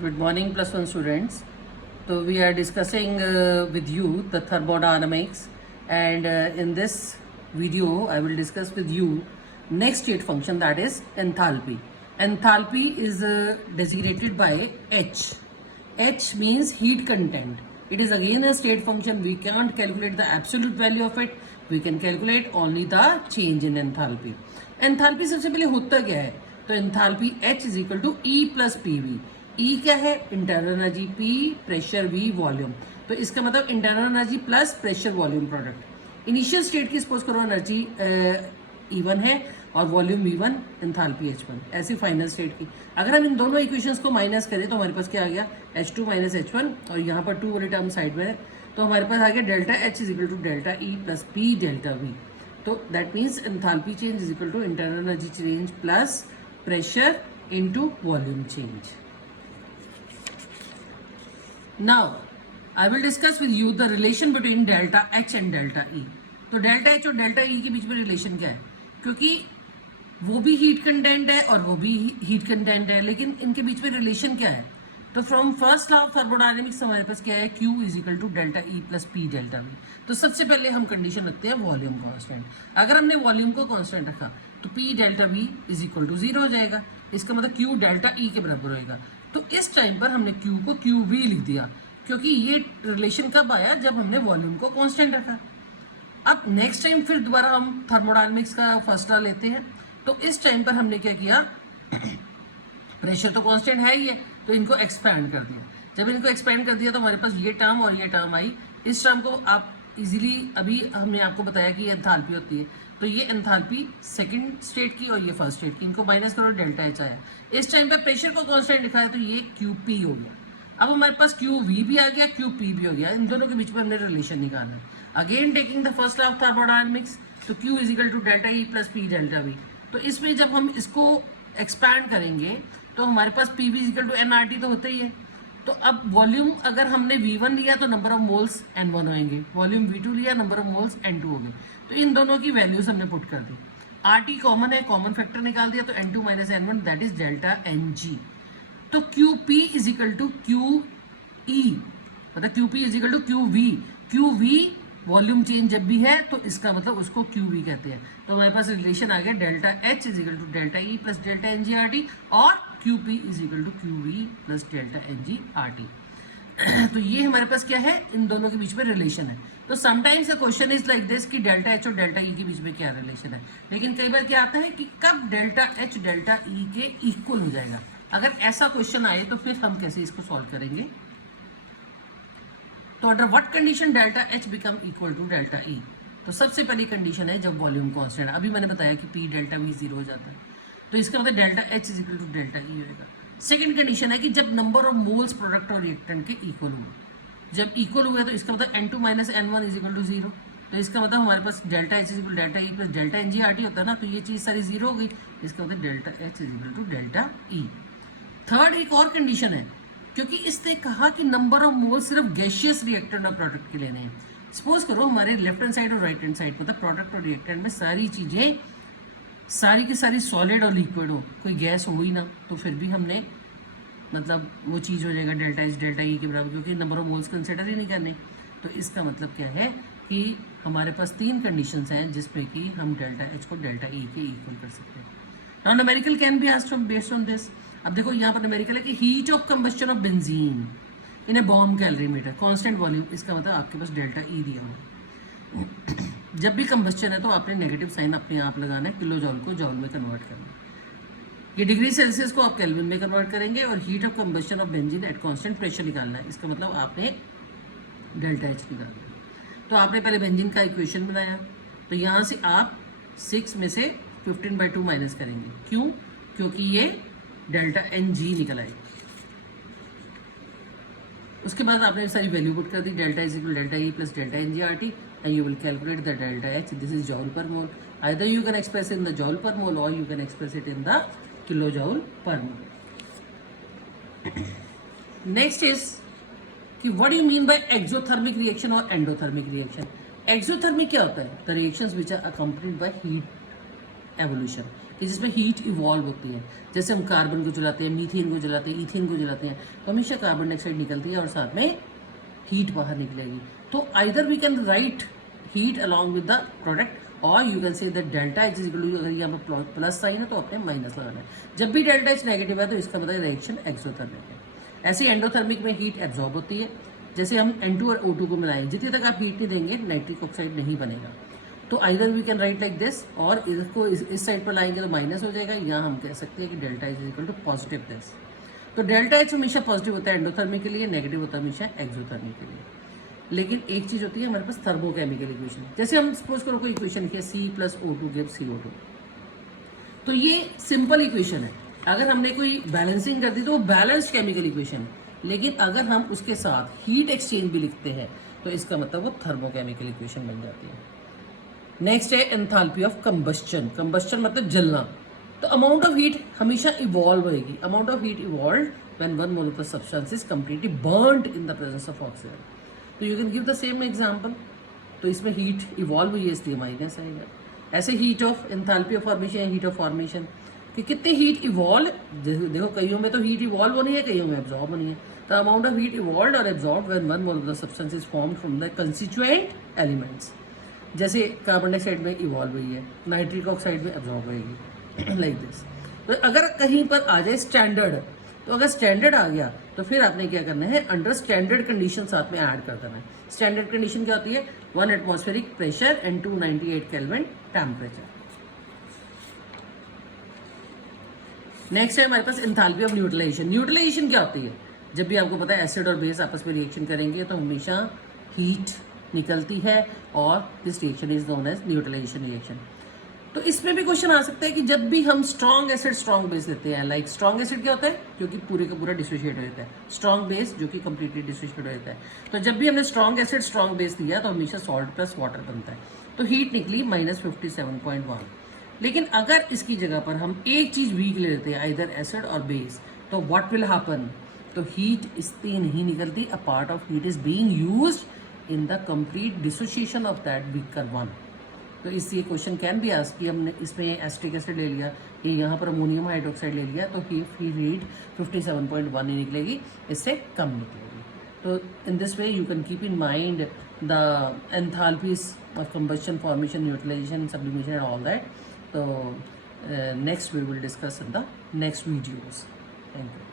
Good morning, plus one students. So we are discussing with you the thermodynamics, and in this video, I will discuss with you next state function, that is enthalpy. Enthalpy is designated by H. H means heat content. It is again a state function. We can't calculate the absolute value of it. We can calculate only the change in enthalpy. Enthalpy सबसे पहले होता क्या है? तो enthalpy H is equal to E plus PV. E क्या है? Internal energy, P pressure, V volume. तो इसका मतलब internal energy plus pressure volume product. Initial state की सपोज करो एनर्जी E1 है और वॉल्यूम V1, एंथैल्पी H1. ऐसी फाइनल स्टेट की अगर हम इन दोनों इक्वेशंस को माइनस करें तो हमारे पास क्या आ गया? H2 माइनस H1, और यहाँ पर 2 वाली टर्म साइड में है तो हमारे पास आ गया delta H is equal to delta E plus P delta V. तो that means enthalpy change is equal to internal energy change plus pressure into volume change. Now, I will discuss with you the relation between delta H and delta E. तो delta H और delta E के बीच में relation क्या है? क्योंकि वो भी heat content है और वो भी हीट कंटेंट है, लेकिन इनके बीच में रिलेशन क्या है? तो from first law of thermodynamics हमारे पास क्या है? Q is equal to delta E plus P delta V. तो सबसे पहले हम कंडीशन रखते हैं वॉल्यूम कांस्टेंट. अगर हमने वॉल्यूम को कांस्टेंट रखा तो P delta V is equal to 0 हो जाएगा. इसका मतलब Q डेल्टा E के बराबर होएगा. तो इस टाइम पर हमने Q को QV लिख दिया, क्योंकि ये रिलेशन कब आया? जब हमने वॉल्यूम को कांस्टेंट रखा. अब नेक्स्ट टाइम फिर दोबारा हम थर्मोडायनेमिक्स का फर्स्ट लॉ लेते हैं. तो इस टाइम पर हमने क्या किया? प्रेशर तो कांस्टेंट है ही है, तो इनको एक्सपैंड कर दिया. जब इनको एक्सपैंड कर दिया तो हमारे पास ये टर्म और ये टर्म आई. इस टर्म को आप इजीली, अभी हमने आपको बताया कि ये एंथैल्पी होती है, तो ये एंथैल्पी सेकंड स्टेट की और ये फर्स्ट स्टेट की, इनको माइनस करो, डेल्टा H आया. इस टाइम पे प्रेशर को कांस्टेंट लिखा है तो ये QP हो गया. अब हमारे पास QV भी आ गया, QP भी हो गया. इन दोनों के बीच में हमने रिलेशन निकालना है. Again taking the first law of thermodynamics, तो Q is equal to delta E plus P delta V. तो इसमें जब हम इसको एक्सपैंड करेंगे तो हमारे पास PV is equal to nRT तो होता ही है. तो अब वॉल्यूम अगर हमने V1 लिया तो नंबर ऑफ मोल्स N1 होंगे, वॉल्यूम V2 लिया नंबर ऑफ मोल्स N2 हो गए. तो इन दोनों की वैल्यूज हमने पुट कर दी. RT कॉमन है, कॉमन फैक्टर निकाल दिया, तो N2 minus N1 that is delta NG. तो QP is equal to QE, मतलब QP is equal to QV. QV volume change जब भी है तो इसका मतलब उसको QV कहते हैं. तो हमारे पास रिलेशन आ गया delta H is equal to delta E plus delta NG/RT और QP is equal to QV plus delta NG/RT. तो ये हमारे पास क्या है? इन दोनों के बीच में रिलेशन है. तो sometimes a question is like this कि डेल्टा H और डेल्टा E के बीच में क्या रिलेशन है, लेकिन कई बार क्या आता है कि कब डेल्टा H डेल्टा E के इक्वल हो जाएगा. अगर ऐसा क्वेश्चन आए तो फिर हम कैसे इसको सॉल्व करेंगे? तो under what condition delta H become equal to delta E? तो सबसे पहली कंडीशन है जब वॉल्यूम कांस्टेंट. अभी मैंने बताया कि P डेल्टा V 0 हो जाता है, तो इसका मतलब delta H is equal to delta E होगा. सेकंड कंडीशन है कि जब नंबर ऑफ मोल्स प्रोडक्ट और रिएक्टेंट के इक्वल हुए. जब इक्वल हुए तो इसका मतलब N2 minus N1 is equal to 0. तो इसका मतलब हमारे पास delta H is equal delta E plus delta NG/RT होता है ना, तो ये चीज़ सारी 0 हो गई. इसका मतलब delta H is equal to delta E. Third एक और कंडीशन है, क्योंकि इसने कहा कि नंबर ऑफ मोल सिर्फ गैशियस रिएक्टेंट और प्रोडक्ट के लेने हैं. सपोज करो हमारे लेफ्ट हैंड साइड और राइट हैंड साइड मतलब प्रोडक्ट और रिएक्टेंट में सारी चीज़ें सारी की सारी सॉलिड और लिक्विड हो, कोई गैस हो ही ना, तो फिर भी हमने मतलब वो चीज़ हो जाएगा डेल्टा H डेल्टा E के बराबर, क्योंकि नंबर ऑफ मोल्स कंसिडर ही नहीं करने. तो इसका मतलब क्या है कि हमारे पास 3 कंडीशंस हैं जिसमें कि हम डेल्टा H को डेल्टा E के इक्वल कर सकते हैं. Now numerical can be asked based on this. अब देखो यहाँ पर न्यूमेरिकल है कि heat of combustion of benzene in A bomb calorimeter constant volume. इसका मतलब आपके पास डेल्टा E दिया हो. जब भी कंबस्शन है तो आपने नेगेटिव साइन अपने आप लगाना है, किलो जॉल को जॉल में कन्वर्ट करना है. ये डिग्री सेल्सियस को आप केल्विन में कन्वर्ट करेंगे और heat of combustion of benzene at constant pressure निकालना है. इसका मतलब आपने डेल्टा H निकालना है. तो आपने पहले बेंजीन का इक्वेशन बनाया, तो यहाँ से आप 6 में से 15/2 माइनस करेंगे. क्यों? क्योंकि ये डेल्टा NG निकल आएगा. उसके बाद आपने सारी वैल्यू पुट कर दी. Delta is equal delta E plus delta NG/RT and you will calculate the delta H. This is joule per mole. Either you can express it in the joule per mole or you can express it in the kilojoule per mole. Next is कि what do you mean by exothermic reaction or endothermic reaction? Exothermic क्या होता है? The reactions which are accompanied by heat evolution. कि जिसमें heat evolve होती है। जैसे हम कार्बन को जलाते हैं, मीथेन को जलाते हैं, ईथेन को जलाते हैं, तो हमेशा कार्बन डाइऑक्साइड निकलती है और साथ में हीट बाहर निकलेगी। तो either we can write heat along with the product और you can say that delta H is equal to, अगर यहाँ पर प्लस साइन है तो अपने माइनस लगाना है। जब भी डेल्टा एच नेगेटिव है तो इसका मतलब रिएक्शन एक्सोथर्मिक है। ऐसे एंडोथर्मिक में हीट एब्जॉर्ब होती है। जैसे हम N2 और O2 को मिलाएं, जितनी तक आप हीट नहीं देंगे नाइट्रिक ऑक्साइड नहीं बनेगा। तो either we can write like this, और इसको इस साइड पर लाएंगे तो माइनस हो जाएगा, या हम कह सकते हैं कि delta H is equal to positive this. तो डेल्टा एच हमेशा पॉजिटिव होता है एंडोथर्मिक के लिए, नेगेटिव होता है हमेशा एक्सोथर्मिक के लिए। लेकिन एक चीज़ होती है हमारे पास थर्मोकेमिकल इक्वेशन। जैसे हम सपोज करो कोई इक्वेशन लिखिए C+O2 गिव्स CO2, तो ये सिंपल इक्वेशन है। अगर हमने कोई बैलेंसिंग कर दी तो वो बैलेंस्ड केमिकल इक्वेशन है। लेकिन अगर हम उसके साथ हीट एक्सचेंज भी लिखते हैं तो इसका मतलब वो थर्मोकेमिकल इक्वेशन बन जाती है। नेक्स्ट है एंथैल्पी ऑफ कंबस्चन। कंबस्चन मतलब जलना। तो अमाउंट ऑफ हीट हमेशा इवॉल्व होएगी। Amount of heat evolve when one mole of the substance is completely burned in the presence of oxygen. तो you can give the same example. तो इसमें heat evolve हुई है इसलिए माइनस आएगा। ऐसे heat of enthalpy of formation, heat of formation कि कितनी हीट इवॉल्व, देखो कईयों में तो हीट इवॉल्व होनी है, कईयों में एब्जॉर्ब होनी है। तो अमाउंट ऑफ हीट इवॉल्व और absorb when one mole of the substance is formed from the constituent elements. जैसे कार्बन डाइऑक्साइड में इवॉल्व हुई है, नाइट्रिक ऑक्साइड में एब्जॉर्ब होगी, लाइक दिस। तो अगर कहीं पर आ जाए स्टैंडर्ड, तो अगर स्टैंडर्ड आ गया तो फिर आपने क्या करना है, अंडर स्टैंडर्ड कंडीशन साथ में ऐड कर देना है। स्टैंडर्ड कंडीशन क्या होती है, 1 atmospheric pressure and 298 kelvin temperature. Next है हमारे पास एंथैल्पी ऑफ न्यूट्रलाइजेशन। न्यूट्रलाइजेशन क्या होती है, जब भी आपको पता है एसिड और बेस आपस में रिएक्शन करेंगे तो हमेशा हीट निकलती है और this reaction is known as neutralisation reaction. तो इसमें भी क्वेश्चन आ सकता है कि जब भी हम स्ट्रॉन्ग एसिड स्ट्रॉन्ग बेस लेते हैं, लाइक स्ट्रॉन्ग एसिड क्या होता है, जो कि पूरे का पूरा डिसोशिएट हो जाता है, स्ट्रॉन्ग बेस जो कि कंप्लीटली डिसोशिएट हो जाता है। तो जब भी हमने स्ट्रॉन्ग एसिड स्ट्रॉन्ग बेस दिया तो हमेशा सॉल्ट प्लस वाटर बनता है। तो हीट निकली -57.1। लेकिन अगर इसकी जगह पर हम एक चीज वीक ले लेते हैं, आइदर एसिड और बेस, तो व्हाट विल हैपन, तो हीट इतनी नहीं निकलती। A part of heat is being used in the complete dissociation of that weaker one. तो इसलिए क्वेश्चन कैन बी आस्क्ड कि हमने इसमें एसिटिक एसिड ले लिया, ये यहाँ पर अमोनियम हाइड्रोक्साइड ले लिया, तो हीट 57.1 ही निकलेगी, इससे कम निकलेगी। तो in this way you can keep in mind the enthalpies of combustion, formation, neutralisation, sublimation and all that. तो next we will discuss in the next videos. Thank you.